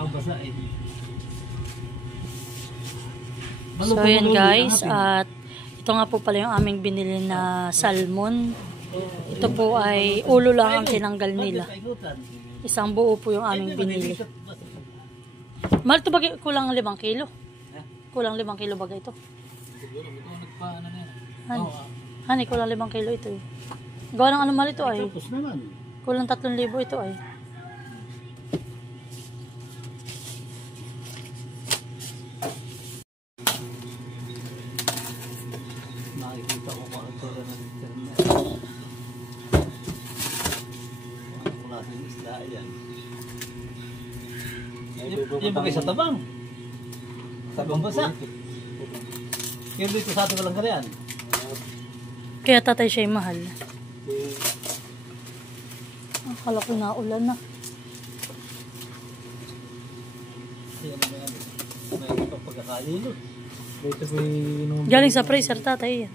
nagbabasa eh. So yun guys, at ito nga po pala yung aming binili na salmon. Ito po ay ulo lang ang tinanggal nila. Isang buo po yung aming binili. Mahal ito ba? Kulang 5 kilo? Kulang 5 kilo ba ito? Hani, kulang 5 kilo ito eh. Gawa ng ano mahal ito ay? Kulang 3,000 ito ay. Nakikita ko kung ito rin ang internet. Ang klaseng isda yan. Yung bagay sa tabang. Tabang basa. Yung dito sa atin walang ganyan. Kaya tatay siya ay mahal. Akala ko na ulan na. May pagkakalilo. Galing sa freezer tatay yan.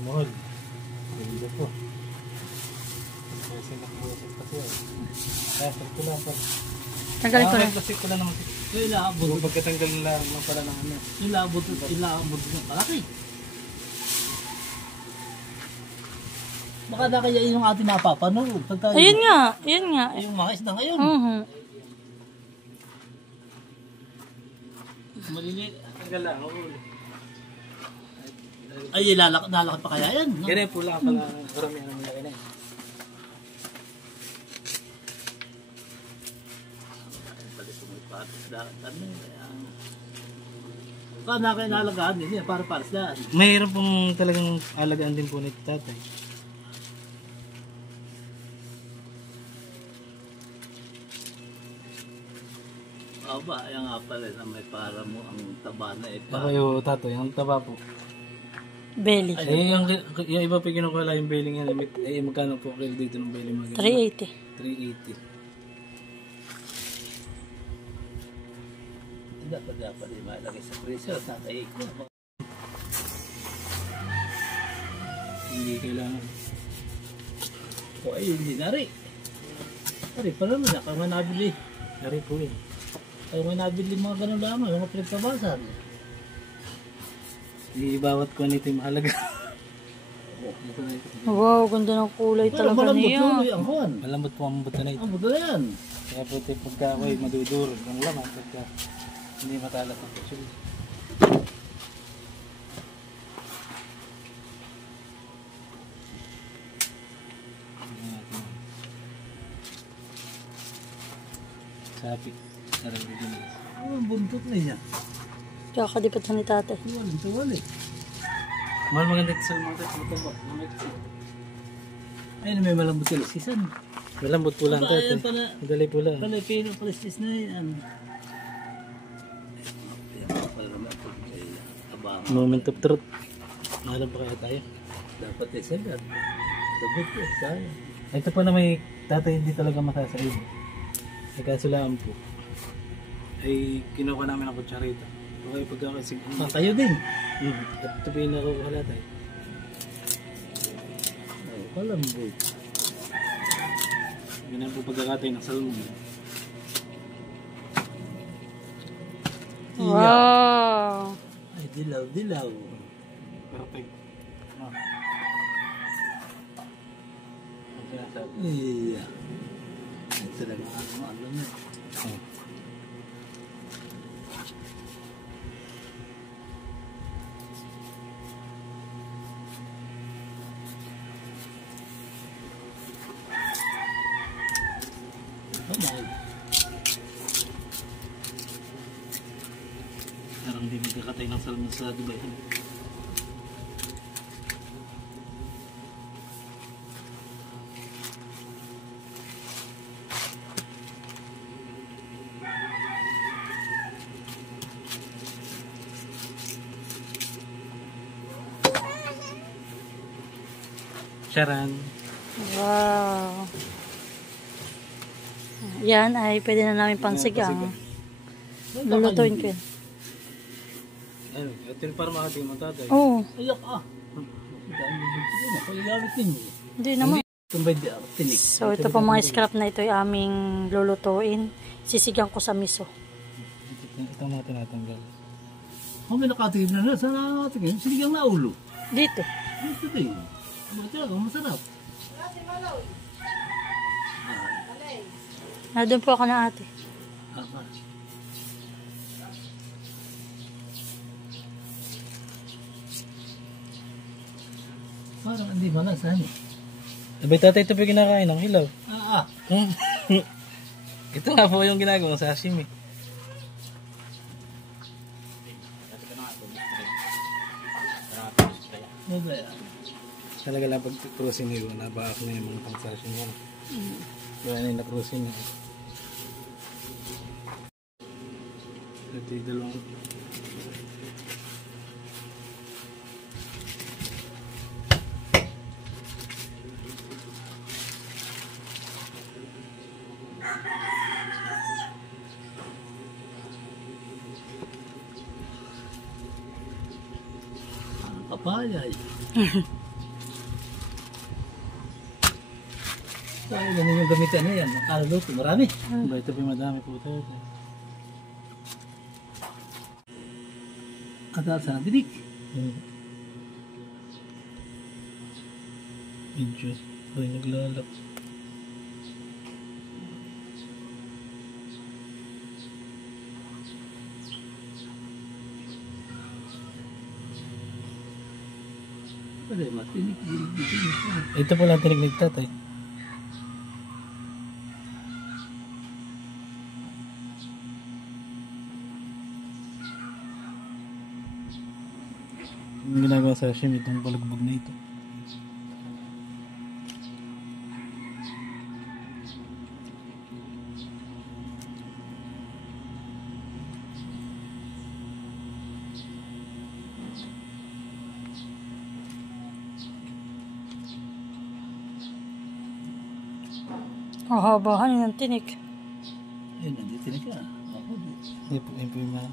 Mahal. Tanggalin ko na. Plastic ko na naman. Ilaabot. Pagkatanggal lang pala ng ano. Ilaabot ng palaki. Baka na kaya yung ating mapapanood. Ayun nga. Yung mga isda ngayon. Maliliit. Tanggal lang. Ay, lalakad pa kaya yan? No? Kaya pula ka pala. Karamihan ng laki na yan. Paano kayo nalagaan din yan? Para sila. Mayroon pong talagang alagaan din po nito tatay. Aba, yan nga pala na may para mo ang taba na ito. Kayo tatay, ang taba po. Belly. Yung iba pa kinukuha yung belly nga. Magkano po kayo dito ng belly mga 380. 380. Dapat malagay sa freezer. Tatay ko. Hindi kailangan. O ay, hindi na rin. Ari, pa naman. Ako nga nabili. Dari po eh. Ako nga nabili mga ganun lamang. Mga pinagtabasan. Bawat ko nito yung mahalaga. Wow, ganda ng kulay talaga niya. Malambot po ang buto na ito. Ang buto na yan. Kaya po ito pagka ako'y maduduro. Ang laman pagka hindi matalas ang pusul. Sapi. Sarang biginis. Ang buntot na yan. Kakadipat na ni tatay. Tuwal eh. Mahal maganda ito sa mga mataba. Ayun, may malambot sila. Sisan. Malambot po lang tatay. Madali po lang. Pala, pero palistis na yan. Moment of truth. Mahalan pa kaya tayo. Dapat eh sila. Sabot eh, sayang. Ito po na may tatay hindi talaga masasaid. Nagkasulaan po. Ay kinuha namin ang kutsarita. Okay, pagkakasig. Kayo din. At ito po yung nakukuha tayo. Ay, palambot. Ganyan po pagkakatay ng salmon. Wow! Ay, dilaw. Perfect. Iya. Ito lang ang alam mo. Parang hindi magkakatay ng salmon sa Dubai. Charan. Wow! Yan ay pwede na namin pangsigang. Lulutuin ko yan. Ano, ito yung para makating mo tatay. Oo. Ayak ah. Hindi naman. Tumbay tinik. So ito po mga scrap na ito ay aming lulutuin. Sisigang ko sa miso. Ito natin natanggal. Oh, may nakatingin na. Saan nakatingin? Sinigang na ulo. Dito. Ito din. Talaga, masarap. Doon po ako na ate. Parang hindi malasan eh. Abay tatay, ito po yung kinakain ng hilaw. Ah. Ito nga po yung ginagawa sa sashimi. Ano ba yan? Talaga lang pag cruising nyo, nabaak na yung mga pang sashimi. Kaya na yung na-cruising nyo. Ito yung dalawang. Papaya eh. So, ganun yung gamitan na yan. Nakalaluto, marami. Aba, ito po yung madami po tayo. At saan ang dinig? Medyo. Ay, naglalak. Wala, matinig. Ito po lang tinig tatay. Yung ginagawa sa sashimi, itong balugbog na ito. Ang habahan ng tinik. Ayun, nandito na siya. Ako, Yun po yung mga...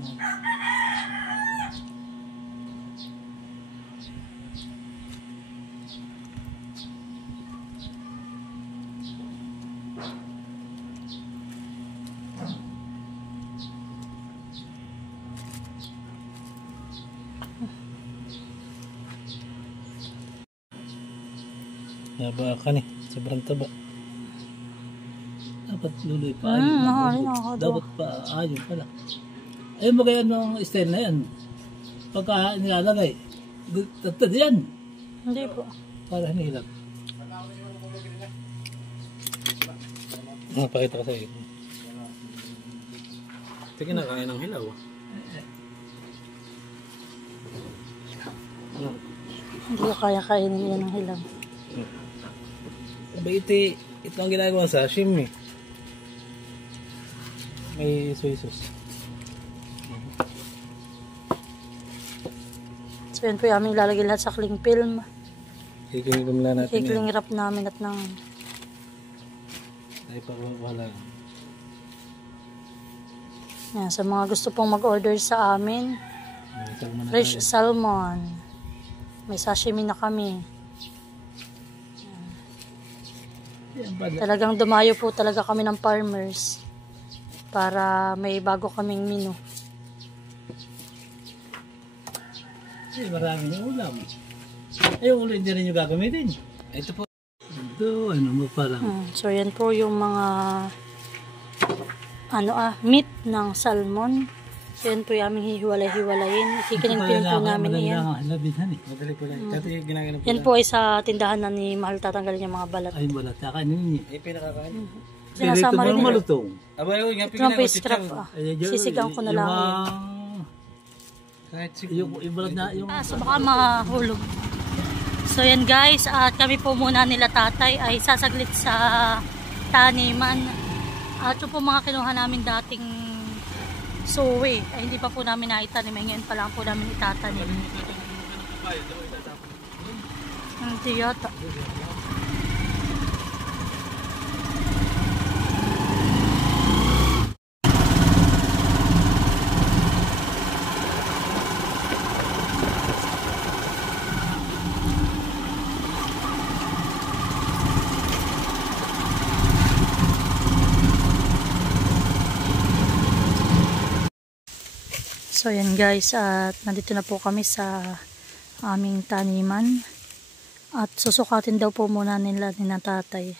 Nabakan eh. Sobrang taba. dapat luloy pa. Dapat pa ayun pala. Ayun mo kaya ng style na yan. Pagka nilalagay, tatad yan. Hindi po. Para hinihilap. Pakita ko sa iyo. Ito kinakain ng hilaw. Hindi ko kaya kainin yan ng hilaw. Ito ang ginagawa sa sashimi. May soy sauce. So yun po yung aming lalagay lahat sa cling film. Kikling lang natin Kikling wrap namin at ng... Ay pa wala. Yan, sa mga gusto pong mag-order sa amin, fresh salmon. May sashimi na kami. Talagang dumayo po talaga kami ng farmers para may bago kaming menu. Marami ng ulam. Yung ulo hindi rin yung gagamitin. Ito po. Ito, ano mo parang. So yan po yung mga meat ng salmon. So yan po yung aming hihiwalay-hiwalayin. Ikikiling po namin yan. Madali po lang. Dati ginagawa po. Yan po ay sa tindahan na ni Mahal tatanggalin yung mga balat. Ay, balat. Kakainin niya. Ay, pinakakain. Sinasama rin nila. Malutong. Aba, yun. Ito lang po yung scrap. Sisigang ko na lang yan. Yung balat na, yung... So baka mahulog. So yan guys, at kami po muna nila tatay ay sasaglit sa taniman. At yung po mga kinuha namin dating suwi, ay hindi pa po namin naitanim. Ngayon pa lang po namin itatanim. Hindi yata. So yan guys, at nandito na po kami sa aming taniman. At susukatin daw po muna nila ni na tatay.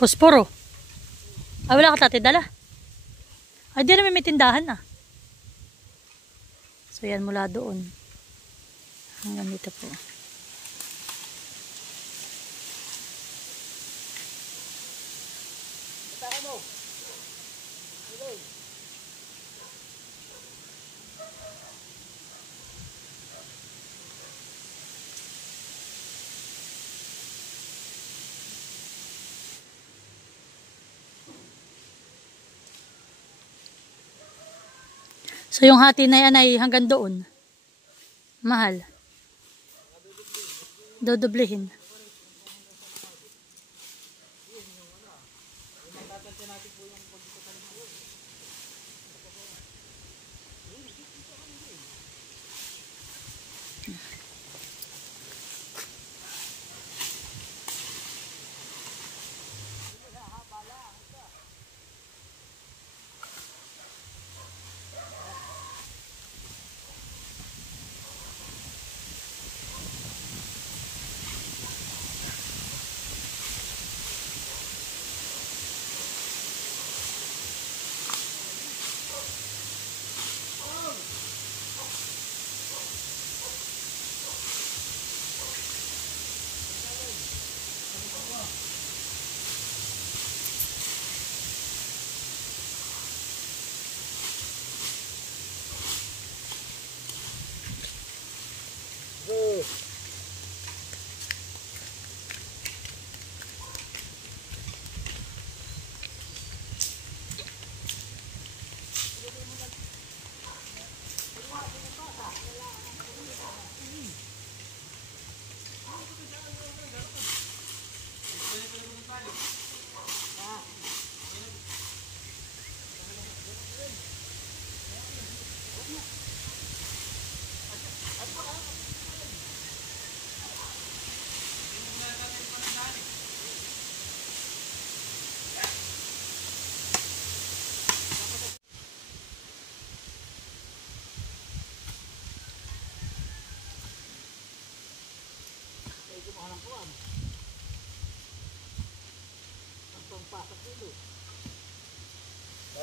Posporo. Ay, wala ka tatay dala. Ay, di namin may tindahan ah. So yan, mula doon hanggang dito po. So yung hati na yan ay hanggang doon. Mahal. Dodoblihin.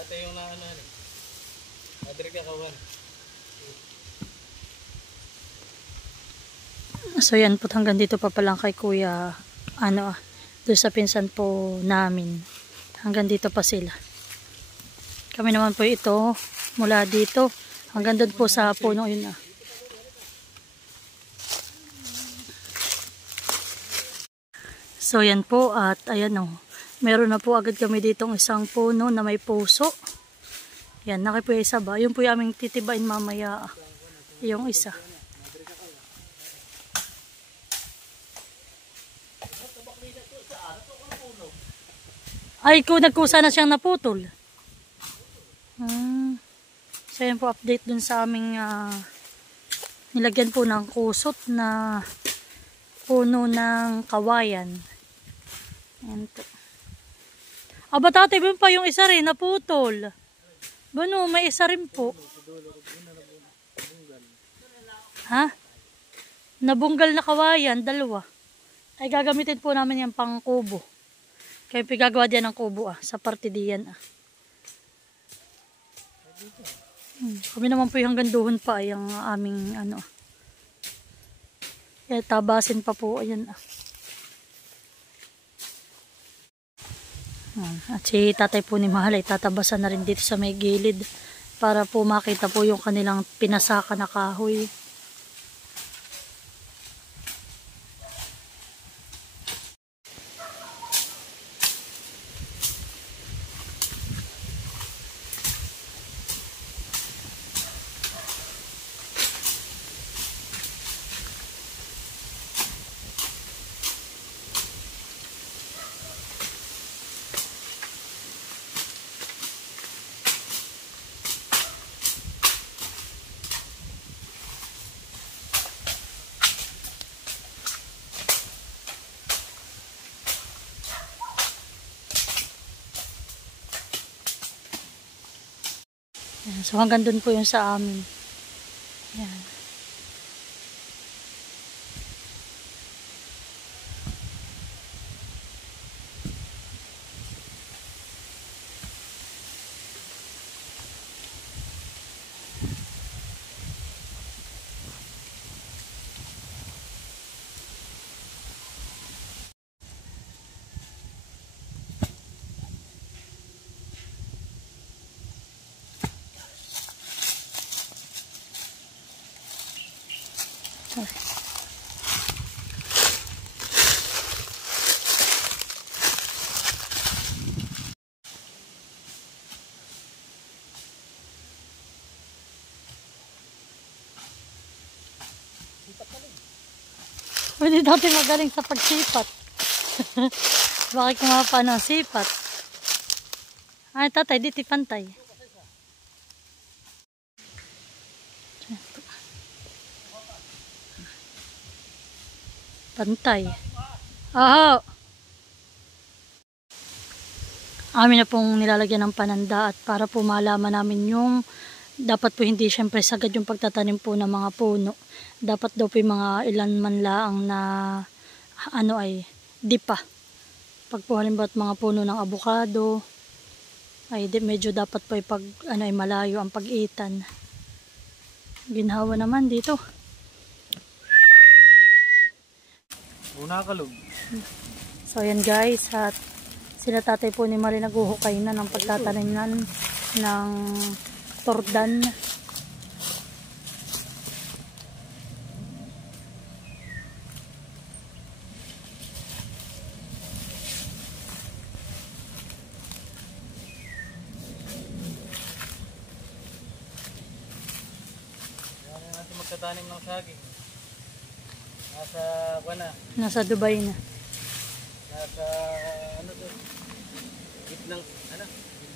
Ito yung na ano eh. Adrik ka kawan. So yan po, hanggang dito pa palang kay kuya, doon sa pinsan po namin. Hanggang dito pa sila. Kami naman po ito, mula dito, hanggang doon po sa puno yun ah. So yan po, at ayan o. Meron na po agad kami ditong isang puno na may puso. Yan, nakipuya isa ba? Yun po yung aming titibain mamaya. Yung isa. Ay, kung nagkusa na siyang naputol. So yan po, update dun sa aming nilagyan po ng kusot na puno ng kawayan. Yan po. Aba tatay, ba pa yung isa rin naputol? Bano, may isa rin po. Ha? Nabunggal na kawayan, dalawa. Ay gagamitin po namin yung pang kubo. Kaya pigagawa diyan ng kubo sa parte diyan Kami naman po yung hanggang duhon pa yung aming tabasin pa po, ayan At si tatay po ni Mahal ay tatabasan na rin dito sa may gilid para po makita po yung kanilang pinasaka na kahoy. Yan. So hanggang dun po yung sa amin. Yan. Pwede dati magaling sa pagsipat. Bakit kumapa ng sipat? Ay, tatay, dito pantay. Pantay. Oh! Amin na pong nilalagyan ng pananda at para po malaman namin yung dapat po hindi syempre sagad yung pagtatanim po ng mga puno. Dapat daw po yung mga ilan man laang na ano ay dipa. Pag po halimbawa mga puno ng abukado ay medyo dapat po pag ano ay malayo ang pag-itan. Ginhawa naman dito. Una kalog. So ayan guys, at sila tatay po ni Marie naguhukay na ng pagtatanim ng tordan. Kaya natin magtatanim ng saging. Nasa Dubai na. Nasa ano to?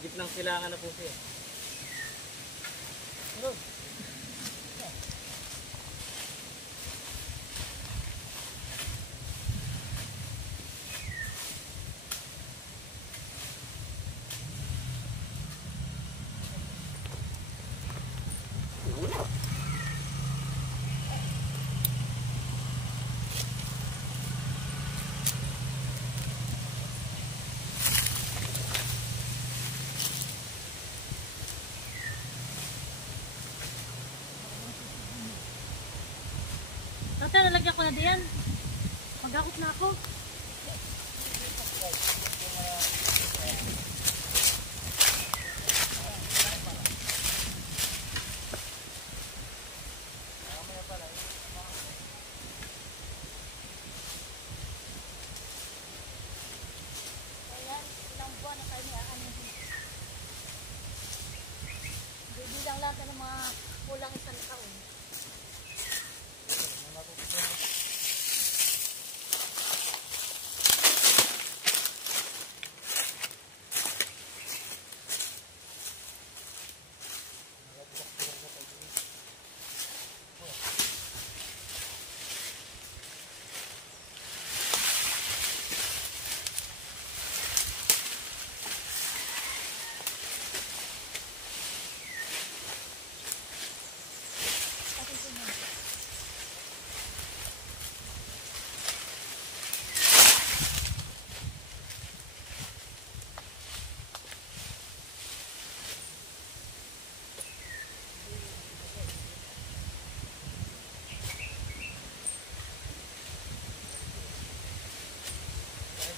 Gitnang silangan na po siya. Ano? Tatay, nalagyan ko na diyan. Mag-akot na ako. Ayan, ilang buwan na kayo niya. Bibilang lahat ng mga kulang isang taon.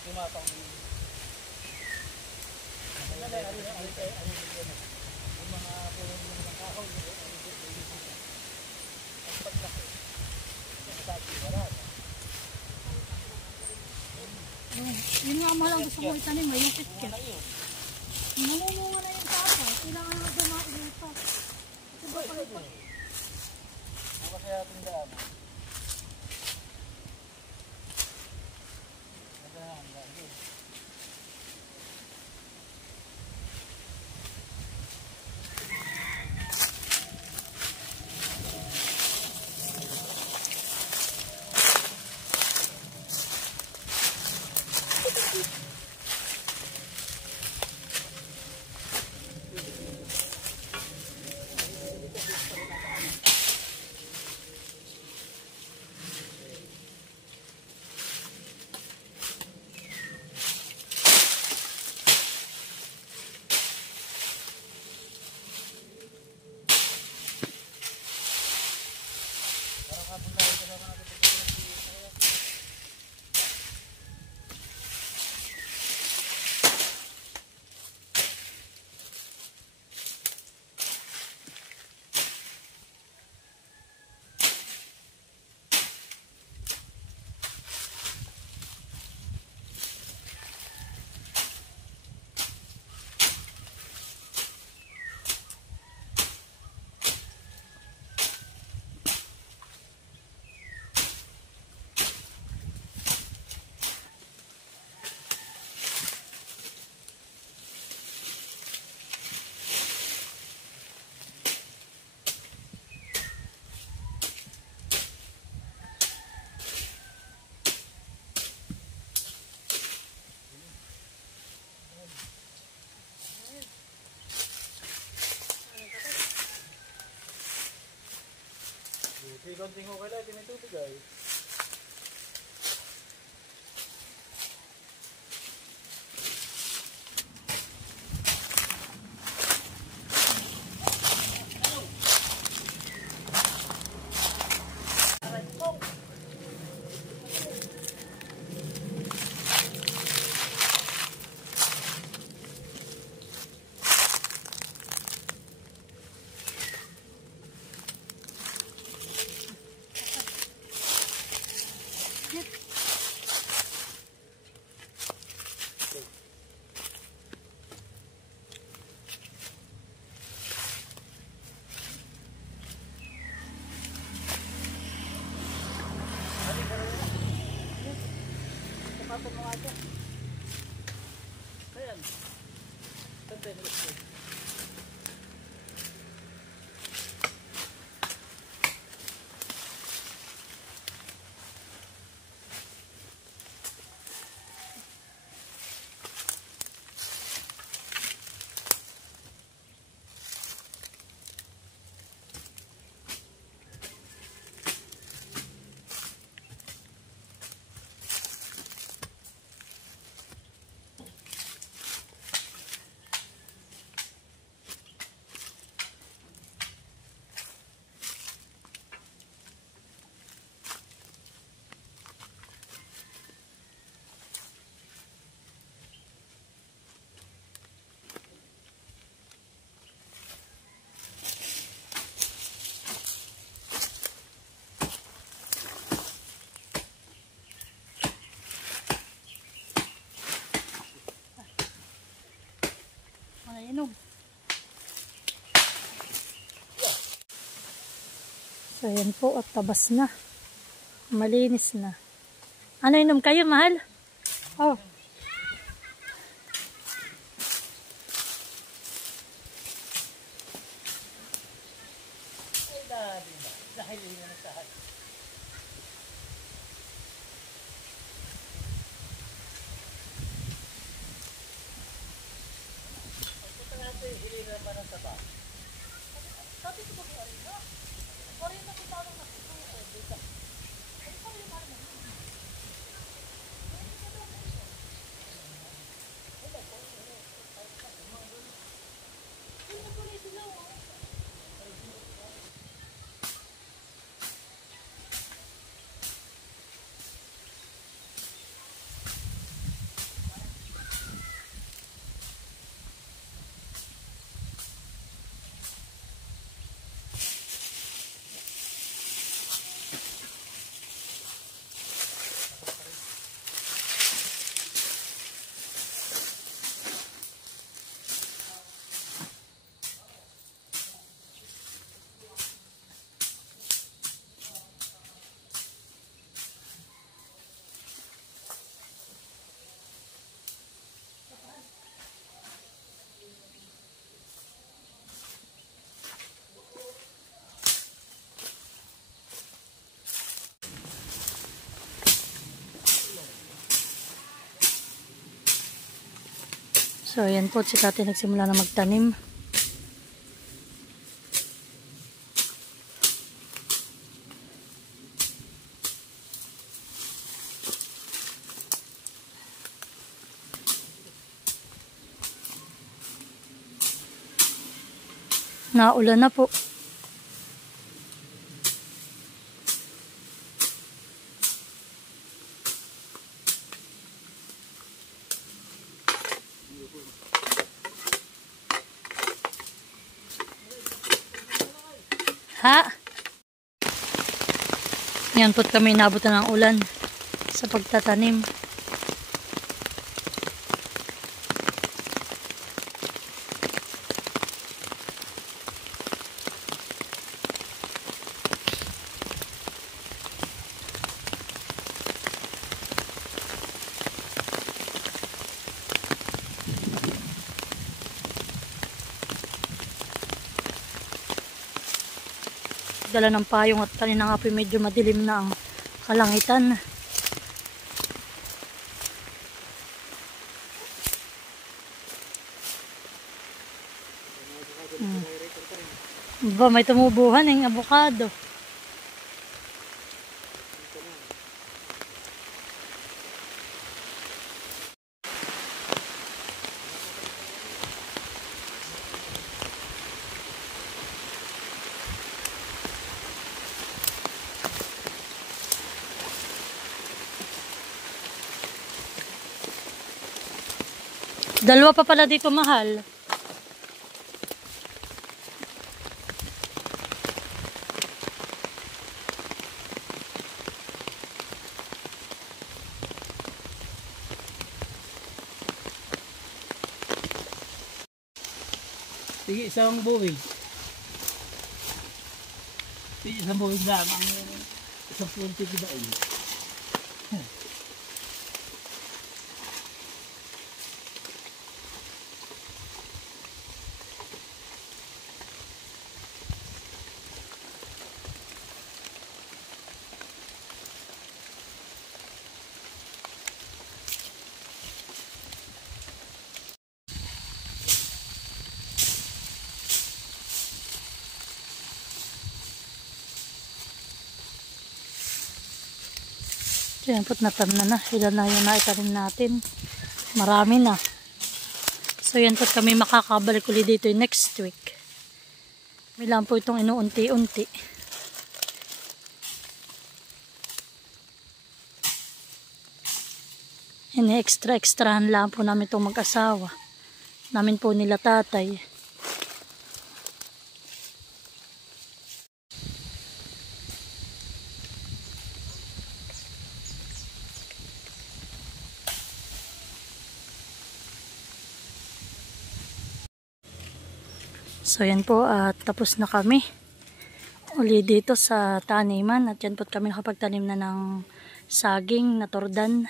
Tumatang yung mga puno ng kahoy. Yun nga mahal ang gusto ko itanim, may yung pitket. Namununga na yung tapa, kailangan na dumain pa. Ito ba pala ito? Ano kaya tindaan? Konting okay lang, tinitubig ay. Kapatid mo nga dyan. Ayan. Santay na gusto. Inom. So yan po at tabas na. Malinis na. Ano inom kayo, mahal? Oh. Dahil yun na sa akin. So ayan po, si tatay nagsimula na magtanim. Naulan na po. Ha? Yan po kami nabutan ng ulan sa pagtatanim. Dala ng payong at kanina nga po medyo madilim na ang kalangitan. Ba, may tumubuhan ng abukado. Dalawa pa pala dito, mahal. Sige, isang buwig. Sige, isang buwig lang. Ang isang punti diba eh. Yan po't natamna na. Ilan na yung naitanim natin. Marami na. So yan po't kami makakabalik ulit dito next week. May lang po itong inuunti-unti. Ini-extra-extrahan lang po namin itong mag-asawa. Namin po nila tatay. So yan po at tapos na kami uli dito sa taniman at yan po kami nakapagtanim na ng saging na tordan.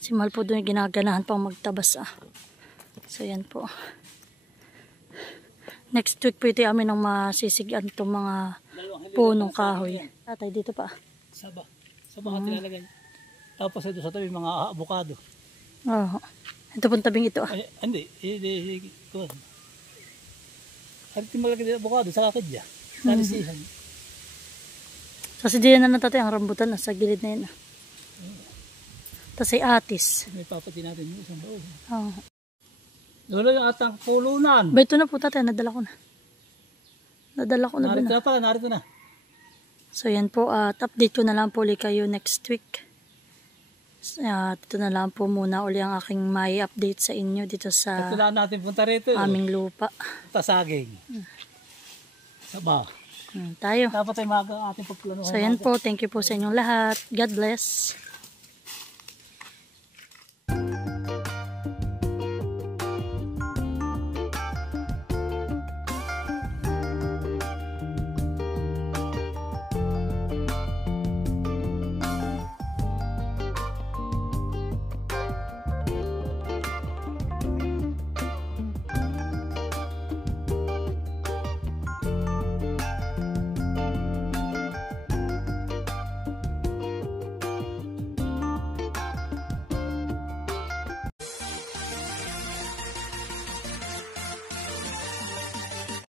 Si Mahal po doon ginaganahan pang magtabas So yan po. Next week po ito amin ang masisigan itong mga punong kahoy. Tatay dito pa. Saba ka tilalagay. Tapos ito sa tabi mga avocado. Oo. Ito pong tabing ito. Ay, hindi. Hariti malaki din avocado sa kakadya. Sa alisihan. Kasi diyan na natatay ang rambutan sa gilid na yun. Tapos ay atis. May papati natin yung isang baon. Oo. Doon yung atang pulunan. Ba ito na po tatay, nadala ko na. Nadala ko na. Narito na pala, narito na. So yan po at update ko na lang po ulit kayo next week. Ito na lang po muna uli ang aking may update sa inyo dito sa kailangan natin punta rito. Aming lupa. Tasaging. Saba. Tayo. Dapat ay maga ating pagplano. So yan po, thank you po sa inyong lahat. God bless.